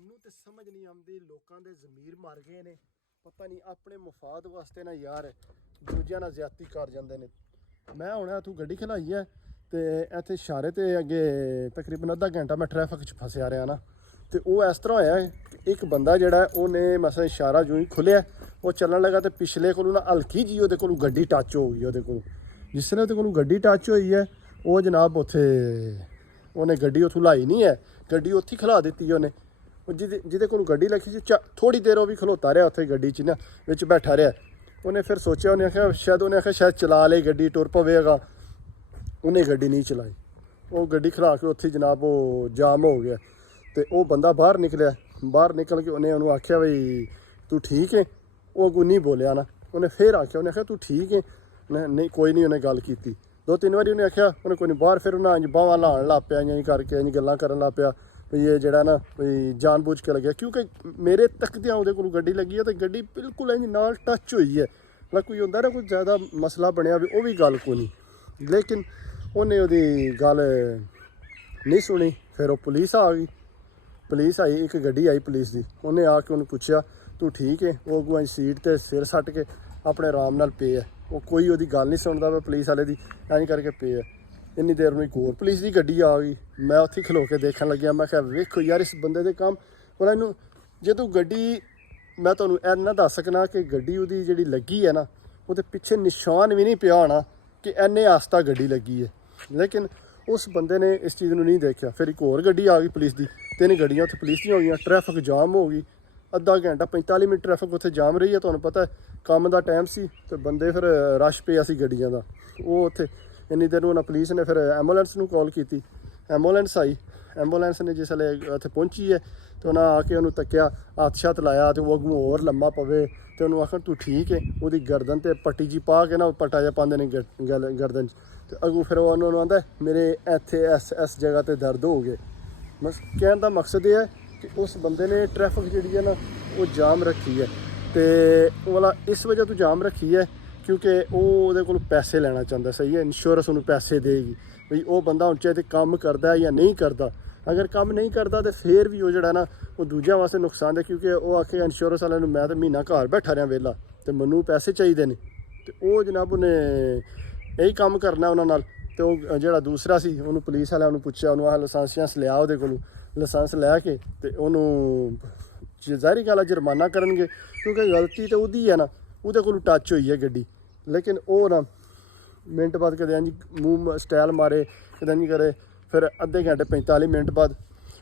ਮੈਨੂੰ ਤੇ ਸਮਝ ਨਹੀਂ ਆਉਂਦੀ ਲੋਕਾਂ ਦੇ ਜ਼ਮੀਰ ਮਰ ਗਏ ਨੇ ਪਤਾ ਨਹੀਂ ਆਪਣੇ ਮਫਾਦ ਵਾਸਤੇ ਨਾ ਯਾਰ ਦੂਜਿਆਂ ਨਾਲ ਜ਼ਿਆਦਤੀ ਕਰ ਜਾਂਦੇ ਨੇ। ਮੈਂ ਹੁਣ ਤੂੰ ਗੱਡੀ ਖਲਾਈ ਹੈ ਤੇ ਇੱਥੇ ਇਸ਼ਾਰੇ ਤੇ ਅੱਗੇ ਤਕਰੀਬਨ ਅੱਧਾ ਘੰਟਾ ਮੈਂ ਟ੍ਰੈਫਿਕ 'ਚ ਫਸਿਆ ਰਿਹਾ ਨਾ ਤੇ ਉਹ ਇਸ ਤਰ੍ਹਾਂ ਹੋਇਆ ਇੱਕ ਬੰਦਾ ਜਿਹੜਾ ਉਹਨੇ ਮਸਾ ਇਸ਼ਾਰਾ ਜੋ ਹੀ ਖੁੱਲਿਆ ਉਹ ਚੱਲਣ ਲੱਗਾ ਤੇ ਪਿਛਲੇ ਕੋਲੋਂ ਨਾ ਹਲਕੀ ਜੀ ਉਹਦੇ ਕੋਲੋਂ ਗੱਡੀ ਟੱਚ ਹੋ ਗਈ। ਉਹਦੇ ਕੋਲ ਜਿਸ ਤਰ੍ਹਾਂ ਉਹਦੇ ਕੋਲੋਂ ਗੱਡੀ ਟੱਚ ਹੋਈ ਹੈ ਉਹ ਜਨਾਬ ਉੱਥੇ ਉਹਨੇ ਗੱਡੀ ਉੱਥੋਂ ਲਾਈ ਨਹੀਂ ਹੈ, ਗੱਡੀ ਉੱਥੇ ਖਲਾ ਦਿੱਤੀ ਉਹਨੇ। ਜਿਹਦੇ ਕੋਲ ਗੱਡੀ ਲੱਗੀ ਸੀ ਥੋੜੀ ਦੇਰ ਉਹ ਵੀ ਖਲੋਤਾ ਰਿਹਾ ਉੱਥੇ ਗੱਡੀ 'ਚ ਨਾ ਵਿੱਚ ਬੈਠਾ ਰਿਹਾ। ਉਹਨੇ ਫਿਰ ਸੋਚਿਆ ਉਹਨੇ ਆਖਿਆ ਸ਼ਾਇਦ ਚਲਾ ਲਈ ਗੱਡੀ ਟੁਰ ਪਵੇਗਾ, ਉਹਨੇ ਗੱਡੀ ਨਹੀਂ ਚਲਾਈ। ਉਹ ਗੱਡੀ ਖਲਾ ਕੇ ਉੱਥੇ ਜਨਾਬ ਉਹ ਜਾਮ ਹੋ ਗਿਆ ਤੇ ਉਹ ਬੰਦਾ ਬਾਹਰ ਨਿਕਲਿਆ। ਬਾਹਰ ਨਿਕਲ ਕੇ ਉਹਨੂੰ ਆਖਿਆ ਬਈ ਤੂੰ ਠੀਕ ਹੈ? ਉਹ ਅੱਗੋਂ ਨਹੀਂ ਬੋਲਿਆ ਨਾ। ਉਹਨੇ ਫਿਰ ਆਖਿਆ ਤੂੰ ਠੀਕ ਹੈ? ਨਹੀਂ ਕੋਈ ਨਹੀਂ। ਉਹਨੇ ਗੱਲ ਕੀਤੀ 2-3 ਵਾਰੀ ਉਹਨੇ ਆਖਿਆ, ਉਹਨੇ ਕੋਈ ਨਹੀਂ। ਬਾਹਰ ਫਿਰ ਉਹਨਾਂ ਇੰਜ ਬਾਹਾਂ ਲਾਉਣ ਲੱਗ ਪਿਆ, ਇੰਜ ਕਰਕੇ ਇੰਜ ਗੱਲਾਂ ਕਰਨ ਲੱਗ ਪਿਆ ਵੀ ਇਹ ਜਿਹੜਾ ਨਾ ਵੀ ਜਾਣ ਬੁੱਝ ਕੇ ਲੱਗਿਆ ਕਿਉਂਕਿ ਮੇਰੇ ਤੱਕਦਿਆਂ ਉਹਦੇ ਕੋਲ ਗੱਡੀ ਲੱਗੀ ਹੈ ਤੇ ਗੱਡੀ ਬਿਲਕੁਲ ਇੰਜ ਨਾਲ ਟੱਚ ਹੋਈ ਹੈ। ਨਾ ਕੋਈ ਹੁੰਦਾ ਨਾ ਕੋਈ ਜ਼ਿਆਦਾ ਮਸਲਾ ਬਣਿਆ ਵੀ ਉਹ ਵੀ ਗੱਲ ਕੋਈ ਨਹੀਂ, ਲੇਕਿਨ ਉਹਨੇ ਉਹਦੀ ਗੱਲ ਨਹੀਂ ਸੁਣੀ। ਫਿਰ ਉਹ ਪੁਲਿਸ ਆ ਗਈ, ਪੁਲਿਸ ਆਈ, ਇੱਕ ਗੱਡੀ ਆਈ ਪੁਲਿਸ ਦੀ। ਉਹਨੇ ਆ ਕੇ ਉਹਨੂੰ ਪੁੱਛਿਆ ਤੂੰ ਠੀਕ ਹੈ? ਉਹ ਅੱਗੋਂ ਸੀਟ 'ਤੇ ਸਿਰ ਸੱਟ ਕੇ ਆਪਣੇ ਆਰਾਮ ਨਾਲ ਪਏ ਹੈ। ਉਹ ਕੋਈ ਉਹਦੀ ਗੱਲ ਨਹੀਂ ਸੁਣਦਾ ਵਾ ਪੁਲਿਸ ਵਾਲੇ ਦੀ, ਇੰਝ ਕਰਕੇ ਪਏ ਹੈ। ਇੰਨੀ ਦੇਰ ਨੂੰ ਇੱਕ ਹੋਰ ਪੁਲਿਸ ਦੀ ਗੱਡੀ ਆ ਗਈ। ਮੈਂ ਉੱਥੇ ਖਲੋ ਕੇ ਦੇਖਣ ਲੱਗਿਆ। ਮੈਂ ਕਿਹਾ ਵੇਖੋ ਯਾਰ ਇਸ ਬੰਦੇ ਦੇ ਕੰਮ। ਉਹਨਾਂ ਨੂੰ ਜੇ ਤੂੰ ਗੱਡੀ, ਮੈਂ ਤੁਹਾਨੂੰ ਇੰਨਾ ਦੱਸ ਸਕਣਾ ਕਿ ਗੱਡੀ ਉਹਦੀ ਜਿਹੜੀ ਲੱਗੀ ਹੈ ਨਾ ਉਹਦੇ ਪਿੱਛੇ ਨਿਸ਼ਾਨ ਵੀ ਨਹੀਂ ਪਿਆ ਹੋਣਾ ਕਿ ਇੰਨੇ ਆਸਤਾ ਗੱਡੀ ਲੱਗੀ ਹੈ, ਲੇਕਿਨ ਉਸ ਬੰਦੇ ਨੇ ਇਸ ਚੀਜ਼ ਨੂੰ ਨਹੀਂ ਦੇਖਿਆ। ਫਿਰ ਇੱਕ ਹੋਰ ਗੱਡੀ ਆ ਗਈ ਪੁਲਿਸ ਦੀ, 3 ਗੱਡੀਆਂ ਉੱਥੇ ਪੁਲਿਸ ਦੀਆਂ ਹੋ ਗਈਆਂ। ਟ੍ਰੈਫਿਕ ਜਾਮ ਹੋ ਗਈ, ਅੱਧਾ ਘੰਟਾ 45 ਮਿੰਟ ਟ੍ਰੈਫਿਕ ਉੱਥੇ ਜਾਮ ਰਹੀ ਹੈ। ਤੁਹਾਨੂੰ ਪਤਾ ਕੰਮ ਦਾ ਟਾਈਮ ਸੀ ਤੇ ਬੰਦੇ ਫਿਰ ਰਸ਼ ਪਿਆ ਸੀ ਗੱਡੀਆਂ ਦਾ। ਉਹ ਉੱਥੇ ਇੰਨੀ ਦੇਰ ਨੂੰ ਉਹਨਾਂ ਪੁਲਿਸ ਨੇ ਫਿਰ ਐਂਬੂਲੈਂਸ ਨੂੰ ਕਾਲ ਕੀਤੀ। ਐਂਬੂਲੈਂਸ ਆਈ, ਐਂਬੂਲੈਂਸ ਨੇ ਜਿਸ ਵੇਲੇ ਉੱਥੇ ਪਹੁੰਚੀ ਹੈ ਤੇ ਉਹਨਾਂ ਆ ਕੇ ਉਹਨੂੰ ਤੱਕਿਆ, ਹੱਥ ਛੱਤ ਲਾਇਆ ਤੇ ਉਹ ਅੱਗੋਂ ਹੋਰ ਲੰਮਾ ਪਵੇ ਤੇ ਉਹਨੂੰ ਆਖਣ ਤੂੰ ਠੀਕ ਹੈ? ਉਹਦੀ ਗਰਦਨ ਤੇ ਪੱਟੀ ਜੀ ਪਾ ਕੇ ਨਾ ਪੱਟਾ ਜਿਹਾ ਪਾਉਂਦੇ ਨੇ ਗਰਦਨ 'ਚ ਤੇ ਅੱਗੋਂ ਫਿਰ ਉਹ ਉਹਨੂੰ ਆਂਦਾ ਮੇਰੇ ਇੱਥੇ ਇਸ ਜਗ੍ਹਾ 'ਤੇ ਦਰਦ ਹੋ ਗਏ। ਬਸ ਕਹਿਣ ਦਾ ਮਕਸਦ ਇਹ ਹੈ ਕਿ ਉਸ ਬੰਦੇ ਨੇ ਟ੍ਰੈਫਿਕ ਜਿਹੜੀ ਹੈ ਨਾ ਉਹ ਜਾਮ ਰੱਖੀ ਹੈ ਤੇ ਉਹ ਵਾਲਾ ਇਸ ਵਜ੍ਹਾ ਤੋਂ ਜਾਮ ਰੱਖੀ ਹੈ ਕਿਉਂਕਿ ਉਹ ਉਹਦੇ ਕੋਲ ਪੈਸੇ ਲੈਣਾ ਚਾਹੁੰਦਾ। ਸਹੀ ਹੈ, ਇੰਸ਼ੋਰੈਂਸ ਉਹਨੂੰ ਪੈਸੇ ਦੇਗੀ ਬਈ ਉਹ ਬੰਦਾ ਹੁਣ ਚਾਹੇ ਕੰਮ ਕਰਦਾ ਜਾਂ ਨਹੀਂ ਕਰਦਾ। ਅਗਰ ਕੰਮ ਨਹੀਂ ਕਰਦਾ ਤਾਂ ਫਿਰ ਵੀ ਉਹ ਜਿਹੜਾ ਨਾ ਉਹ ਦੂਜਿਆਂ ਵਾਸਤੇ ਨੁਕਸਾਨ ਹੈ ਕਿਉਂਕਿ ਉਹ ਆਖੇ ਇੰਸ਼ੋਰੈਂਸ ਵਾਲਿਆਂ ਨੂੰ ਮੈਂ ਤਾਂ ਮਹੀਨਾ ਘਰ ਬੈਠਾ ਰਿਹਾ ਵਿਹਲਾ ਤੇ ਮੈਨੂੰ ਪੈਸੇ ਚਾਹੀਦੇ ਨੇ। ਤੇ ਉਹ ਜਨਾਬ ਉਹਨੇ ਇਹੀ ਕੰਮ ਕਰਨਾ ਉਹਨਾਂ ਨਾਲ। ਤੇ ਉਹ ਜਿਹੜਾ ਦੂਸਰਾ ਸੀ ਉਹਨੂੰ ਪੁਲਿਸ ਵਾਲਿਆਂ ਨੂੰ ਪੁੱਛਿਆ, ਉਹਨੂੰ ਆਹ ਲਾਇਸੈਂਸ ਲਿਆ ਉਹਦੇ ਕੋਲੋਂ। ਲਾਇਸੈਂਸ ਲੈ ਕੇ ਤੇ ਉਹਨੂੰ ਜ਼ਾਹਿਰੀ ਗੱਲ ਹੈ ਜੁਰਮਾਨਾ ਕਰਨਗੇ ਕਿਉਂਕਿ ਗਲਤੀ ਤਾਂ ਉਹਦੀ ਹੈ ਨਾ, ਉਹਦੇ ਕੋਲੋਂ ਟੱਚ ਹੋਈ ਹੈ ਗੱਡੀ। ਲੇਕਿਨ ਉਹ ਨਾ ਮਿੰਟ ਬਾਅਦ ਕਦੇ ਇੰਝ ਮੂੰਹ ਸਟਾਈਲ ਮਾਰੇ, ਕਦੇ ਇੰਝ ਕਰੇ। ਫਿਰ ਅੱਧੇ ਘੰਟੇ 45 ਮਿੰਟ ਬਾਅਦ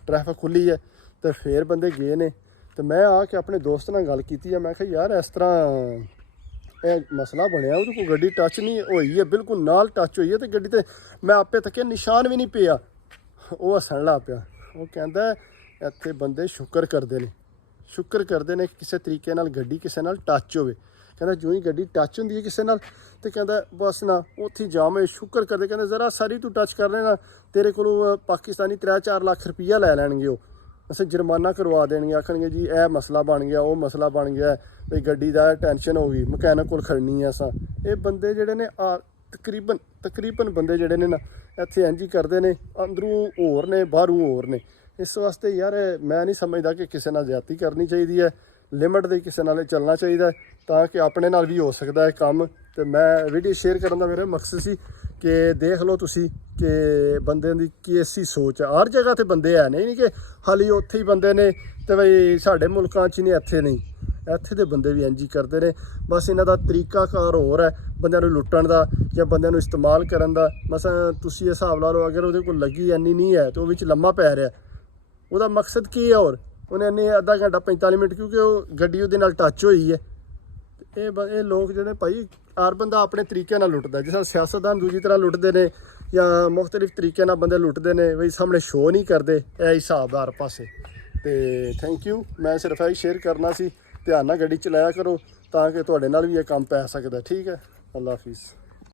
ਟ੍ਰੈਫਿਕ ਖੁੱਲੀ ਹੈ ਤੇ ਫਿਰ ਬੰਦੇ ਗਏ ਨੇ। ਤੇ ਮੈਂ ਆ ਕੇ ਆਪਣੇ ਦੋਸਤ ਨਾਲ ਗੱਲ ਕੀਤੀ ਹੈ। ਮੈਂ ਕਿਹਾ ਯਾਰ ਇਸ ਤਰ੍ਹਾਂ ਇਹ ਮਸਲਾ ਬਣਿਆ, ਉਹਦੇ ਕੋਲ ਗੱਡੀ ਟੱਚ ਨਹੀਂ ਹੋਈ ਹੈ, ਬਿਲਕੁਲ ਨਾਲ ਟੱਚ ਹੋਈ ਹੈ ਤੇ ਗੱਡੀ 'ਤੇ ਮੈਂ ਆਪੇ ਤੱਕਿਆ ਨਿਸ਼ਾਨ ਵੀ ਨਹੀਂ ਪਿਆ। ਉਹ ਹੱਸਣ ਲੱਗ ਪਿਆ। ਉਹ ਕਹਿੰਦਾ ਇੱਥੇ ਬੰਦੇ ਸ਼ੁਕਰ ਕਰਦੇ ਨੇ ਕਿਸੇ ਤਰੀਕੇ ਨਾਲ ਗੱਡੀ ਕਿਸੇ ਨਾਲ ਟੱਚ ਹੋਵੇ। ਕਹਿੰਦਾ ਜੋ ਹੀ ਗੱਡੀ ਟੱਚ ਹੁੰਦੀ ਹੈ ਕਿਸੇ ਨਾਲ ਤੇ ਕਹਿੰਦਾ ਬਸ ਨਾ ਉੱਥੇ ਜਾਮ ਹੋਏ ਸ਼ੁਕਰ ਕਰਦੇ। ਕਹਿੰਦਾ ਜ਼ਰਾ ਸਾਰੀ ਤੂੰ ਟੱਚ ਕਰ ਲੈਣਾ ਤੇਰੇ ਕੋਲੋਂ ਪਾਕਿਸਤਾਨੀ 3-4 ਲੱਖ ਰੁਪਈਆ ਲੈ ਲੈਣਗੇ, ਉਹ ਅਸੀਂ ਜੁਰਮਾਨਾ ਕਰਵਾ ਦੇਣਗੇ। ਆਖਣਗੇ ਜੀ ਇਹ ਮਸਲਾ ਬਣ ਗਿਆ, ਉਹ ਮਸਲਾ ਬਣ ਗਿਆ, ਵੀ ਗੱਡੀ ਦਾ ਟੈਨਸ਼ਨ ਹੋ ਗਈ, ਮਕੈਨਿਕ ਕੋਲ ਖੜਨੀ ਹੈ ਅਸਾਂ। ਇਹ ਬੰਦੇ ਜਿਹੜੇ ਨੇ ਤਕਰੀਬਨ ਬੰਦੇ ਜਿਹੜੇ ਨੇ ਨਾ ਇੱਥੇ ਇੰਝ ਹੀ ਕਰਦੇ ਨੇ, ਅੰਦਰੋਂ ਹੋਰ ਨੇ ਬਾਹਰੋਂ ਹੋਰ ਨੇ। ਇਸ ਵਾਸਤੇ ਯਾਰ ਮੈਂ ਨਹੀਂ ਸਮਝਦਾ ਕਿ ਕਿਸੇ ਨਾਲ ਜ਼ਿਆਦਤੀ ਕਰਨੀ ਚਾਹੀਦੀ ਹੈ, ਲਿਮਟ ਦੇ ਕਿਸੇ ਨਾਲ ਚੱਲਣਾ ਚਾਹੀਦਾ ਤਾਂ ਕਿ ਆਪਣੇ ਨਾਲ ਵੀ ਹੋ ਸਕਦਾ ਹੈ ਕੰਮ। ਤੇ ਮੈਂ ਵੀਡੀਓ ਸ਼ੇਅਰ ਕਰਨ ਦਾ ਮੇਰਾ ਮਕਸਦ ਸੀ ਕਿ ਦੇਖ ਲਓ ਤੁਸੀਂ ਕਿ ਬੰਦਿਆਂ ਦੀ ਕੀ ਐਸੀ ਸੋਚ ਹੈ। ਹਰ ਜਗ੍ਹਾ 'ਤੇ ਬੰਦੇ ਹੈ ਨਹੀਂ ਕਿ ਹਾਲੀ ਉੱਥੇ ਹੀ ਬੰਦੇ ਨੇ ਤੇ ਬਈ ਸਾਡੇ ਮੁਲਕਾਂ 'ਚ ਨਹੀਂ, ਇੱਥੇ ਨਹੀਂ, ਇੱਥੇ ਦੇ ਬੰਦੇ ਵੀ ਇੰਝ ਹੀ ਕਰਦੇ ਨੇ। ਬਸ ਇਹਨਾਂ ਦਾ ਤਰੀਕਾਕਾਰ ਹੋਰ ਹੈ ਬੰਦਿਆਂ ਨੂੰ ਲੁੱਟਣ ਦਾ ਜਾਂ ਬੰਦਿਆਂ ਨੂੰ ਇਸਤੇਮਾਲ ਕਰਨ ਦਾ। ਮਸਾਂ ਤੁਸੀਂ ਹਿਸਾਬ ਲਾ ਲਓ, ਅਗਰ ਉਹਦੇ ਕੋਲ ਲੱਗੀ ਇੰਨੀ ਨਹੀਂ ਹੈ ਤੇ ਉਹ ਵਿੱਚ ਲੰਮਾ ਪੈ ਰਿਹਾ, ਉਹਦਾ ਮਕਸਦ ਕੀ ਹੈ? ਹੋਰ ਉਹਨੇ ਇੰਨੇ ਅੱਧਾ ਘੰਟਾ 45 ਮਿੰਟ ਕਿਉਂਕਿ ਉਹ ਗੱਡੀ ਉਹਦੇ ਨਾਲ ਟੱਚ ਹੋਈ ਹੈ। ਇਹ ਲੋਕ ਜਿਹੜੇ ਭਾਈ ਹਰ ਬੰਦਾ ਆਪਣੇ ਤਰੀਕੇ ਨਾਲ ਲੁੱਟਦਾ, ਜਿਸ ਤਰ੍ਹਾਂ ਸਿਆਸਤਦਾਨ ਦੂਜੀ ਤਰ੍ਹਾਂ ਲੁੱਟਦੇ ਨੇ ਜਾਂ ਮੁਖਤਲਿਫ ਤਰੀਕੇ ਨਾਲ ਬੰਦੇ ਲੁੱਟਦੇ ਨੇ, ਬਈ ਸਾਹਮਣੇ ਸ਼ੋਅ ਨਹੀਂ ਕਰਦੇ। ਇਹ ਹਿਸਾਬ ਹਰ ਪਾਸੇ। ਤੇ ਥੈਂਕ ਯੂ, ਮੈਂ ਸਿਰਫ ਇਹ ਸ਼ੇਅਰ ਕਰਨਾ ਸੀ। ਧਿਆਨ ਨਾਲ ਗੱਡੀ ਚਲਾਇਆ ਕਰੋ ਤਾਂ ਕਿ ਤੁਹਾਡੇ ਨਾਲ ਵੀ ਇਹ ਕੰਮ ਪੈ ਸਕਦਾ। ਠੀਕ ਹੈ, ਅੱਲਾ ਹਾਫਿਜ਼।